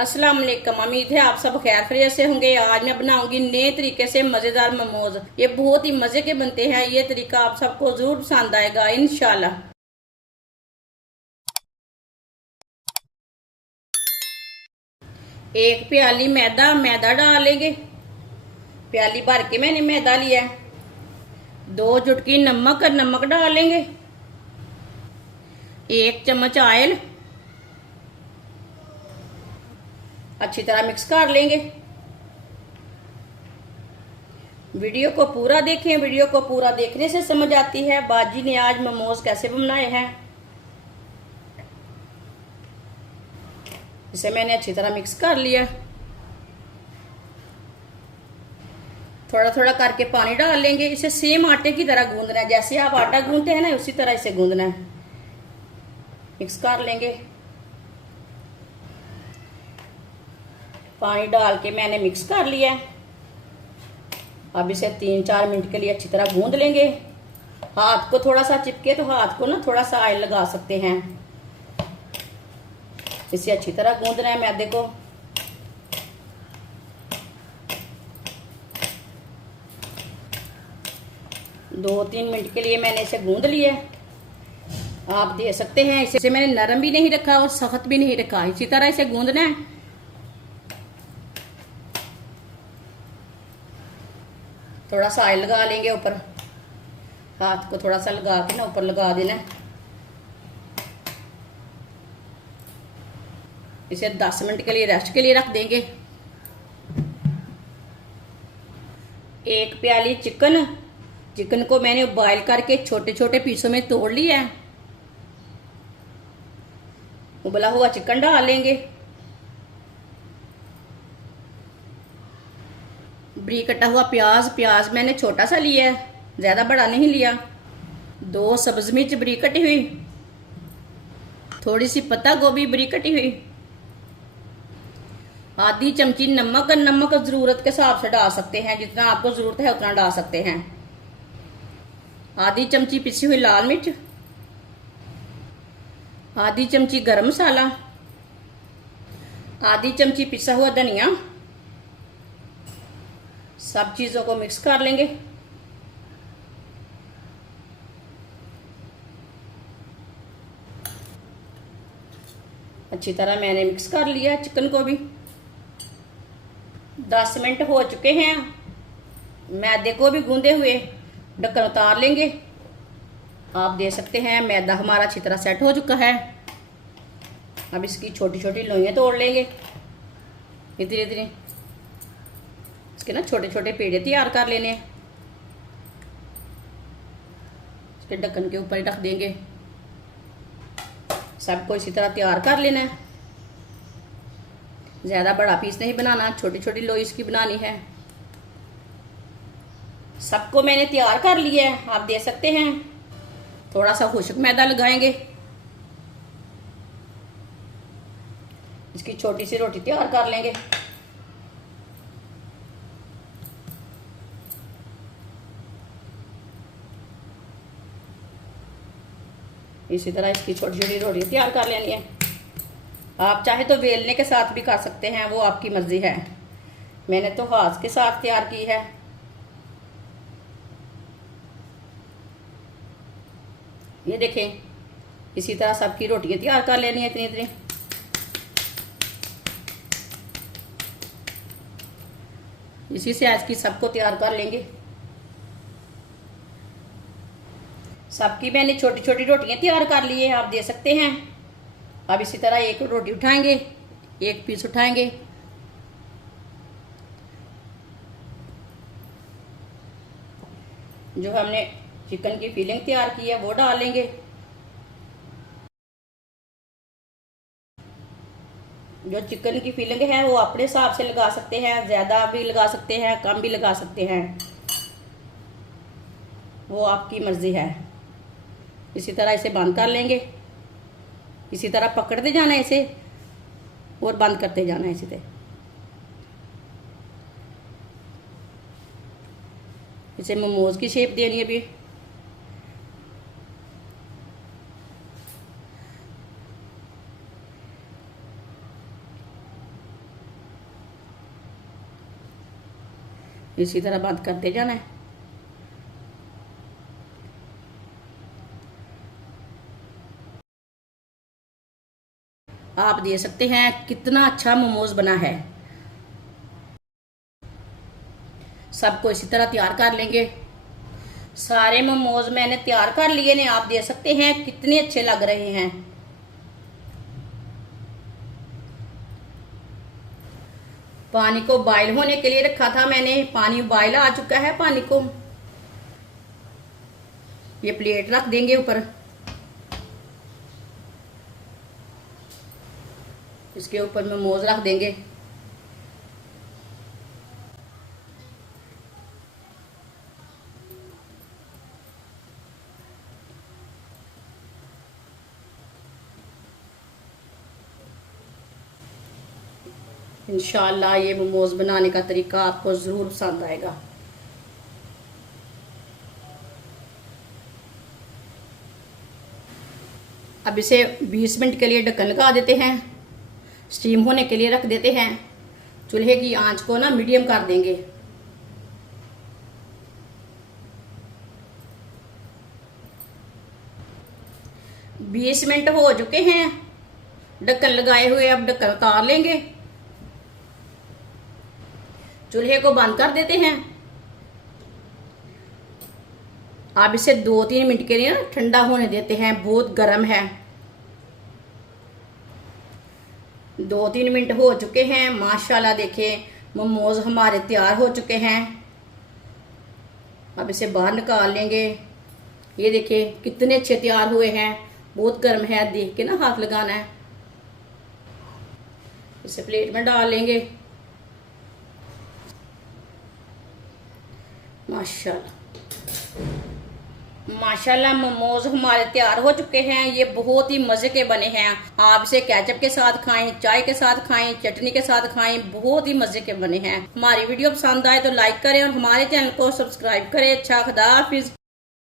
अस्सलाम वालेकुम। उम्मीद है आप सब खैर खैरियत से होंगे। आज मैं बनाऊंगी नए तरीके से मजेदार मोमोज। ये बहुत ही मजे के बनते हैं। ये तरीका आप सबको जरूर पसंद आएगा इंशाल्लाह। एक प्याली मैदा मैदा डालेंगे। प्याली भर के मैंने मैदा लिया है। 2 चुटकी नमक डालेंगे। 1 चम्मच ऑयल। अच्छी तरह मिक्स कर लेंगे। वीडियो को पूरा देखें। वीडियो को पूरा देखने से समझ आती है बाजी ने आज मोमोज कैसे बनाए हैं। इसे मैंने अच्छी तरह मिक्स कर लिया। थोड़ा थोड़ा करके पानी डाल लेंगे। इसे सेम आटे की तरह गूंदना है। जैसे आप आटा गूंदते हैं ना, उसी तरह इसे गूंदना है। मिक्स कर लेंगे। पानी डाल के मैंने मिक्स कर लिया। अब इसे 3-4 मिनट के लिए अच्छी तरह गूंद लेंगे। हाथ को थोड़ा सा चिपके तो हाथ को ना थोड़ा सा ऑयल लगा सकते हैं। इसे अच्छी तरह गूंदना है मैदे को। दो 3 मिनट के लिए मैंने इसे गूंद लिया। आप दे सकते हैं इसे मैंने नरम भी नहीं रखा और सख्त भी नहीं रखा। इसी तरह इसे गूंदना है। थोड़ा सा ऑयल लगा लेंगे ऊपर। हाथ को थोड़ा सा लगा के ना ऊपर लगा देना है। इसे 10 मिनट के लिए रेस्ट के लिए रख देंगे। 1 प्याली चिकन को मैंने बॉईल करके छोटे छोटे पीसों में तोड़ लिया है। उबला हुआ चिकन डाल लेंगे। बरीक कटा हुआ प्याज मैंने छोटा सा लिया है, ज्यादा बड़ा नहीं लिया। 2 सब्ज मिर्च बरीक कटी हुई। थोड़ी सी पत्ता गोभी बरीक कटी हुई। आधी चमची नमक जरूरत के हिसाब से डाल सकते हैं। जितना आपको जरूरत है उतना डाल सकते हैं। आधी चमची पिसी हुई लाल मिर्च। आधी चमची गरम मसाला। आधी चमची पिसा हुआ धनिया। सब चीजों को मिक्स कर लेंगे। अच्छी तरह मैंने मिक्स कर लिया चिकन को भी। 10 मिनट हो चुके हैं। मैदे को भी गूंदे हुए। ढक्कन उतार लेंगे। आप दे सकते हैं मैदा हमारा अच्छी तरह सेट हो चुका है। अब इसकी छोटी छोटी लोइयां तोड़ लेंगे। इतनी इतनी इसके ना छोटे छोटे पेड़े तैयार कर लेने हैं। इसके ढक्कन के ऊपर ही रख देंगे। सबको इसी तरह तैयार कर लेना है। ज्यादा बड़ा पीस नहीं बनाना, छोटी छोटी लोई इसकी बनानी है। सबको मैंने तैयार कर लिया है। आप दे सकते हैं। थोड़ा सा खुश्क मैदा लगाएंगे। इसकी छोटी सी रोटी तैयार कर लेंगे। इसी तरह इसकी छोटी छोटी रोटी तैयार कर लेनी है। आप चाहे तो बेलने के साथ भी कर सकते हैं, वो आपकी मर्जी है। मैंने तो हाथ के साथ तैयार की है। ये देखें, इसी तरह सबकी रोटियां तैयार कर लेनी है इतनी इतनी। इसी से आज की सबको तैयार कर लेंगे। सबकी मैंने छोटी छोटी रोटियां तैयार कर ली है। आप दे सकते हैं। अब इसी तरह एक रोटी उठाएंगे, एक पीस उठाएंगे। जो हमने चिकन की फीलिंग तैयार की है वो डालेंगे। जो चिकन की फीलिंग है वो अपने हिसाब से लगा सकते हैं। ज्यादा भी लगा सकते हैं, कम भी लगा सकते हैं, वो आपकी मर्जी है। इसी तरह इसे बंद कर लेंगे। इसी तरह पकड़ते जाना है इसे और बंद करते जाना है। इसी तरह इसे मोमोज की शेप देनी है अभी। इसी तरह बंद करते जाना है। आप देख सकते हैं कितना अच्छा मोमोज बना है। सबको इसी तरह तैयार कर लेंगे। सारे मोमोज मैंने तैयार कर लिए ने, आप देख सकते हैं कितने अच्छे लग रहे हैं। पानी को बॉयल होने के लिए रखा था मैंने, पानी बॉयल आ चुका है। पानी को ये प्लेट रख देंगे ऊपर, इसके ऊपर मोमोज रख देंगे। इंशाल्लाह ये मोमोज बनाने का तरीका आपको ज़रूर पसंद आएगा। अब इसे 20 मिनट के लिए ढक्कन लगा देते हैं, स्टीम होने के लिए रख देते हैं। चूल्हे की आंच को ना मीडियम कर देंगे। बीस मिनट हो चुके हैं ढक्कन लगाए हुए, अब ढक्कन उतार लेंगे। चूल्हे को बंद कर देते हैं। अब इसे 2-3 मिनट के लिए ना ठंडा होने देते हैं, बहुत गर्म है। 2-3 मिनट हो चुके हैं। माशाल्लाह देखें मोमोज हमारे तैयार हो चुके हैं। अब इसे बाहर निकाल लेंगे। ये देखिए कितने अच्छे तैयार हुए हैं। बहुत गर्म है, देख के ना हाथ लगाना है। इसे प्लेट में डाल लेंगे। माशाल्लाह माशाल्लाह मोमोज हमारे तैयार हो चुके हैं। ये बहुत ही मजे के बने हैं। आप इसे केचप के साथ खाएं, चाय के साथ खाएं, चटनी के साथ खाएं, बहुत ही मजे के बने हैं। हमारी वीडियो पसंद आए तो लाइक करें और हमारे चैनल को सब्सक्राइब करें। अच्छा, खुदा हाफिज।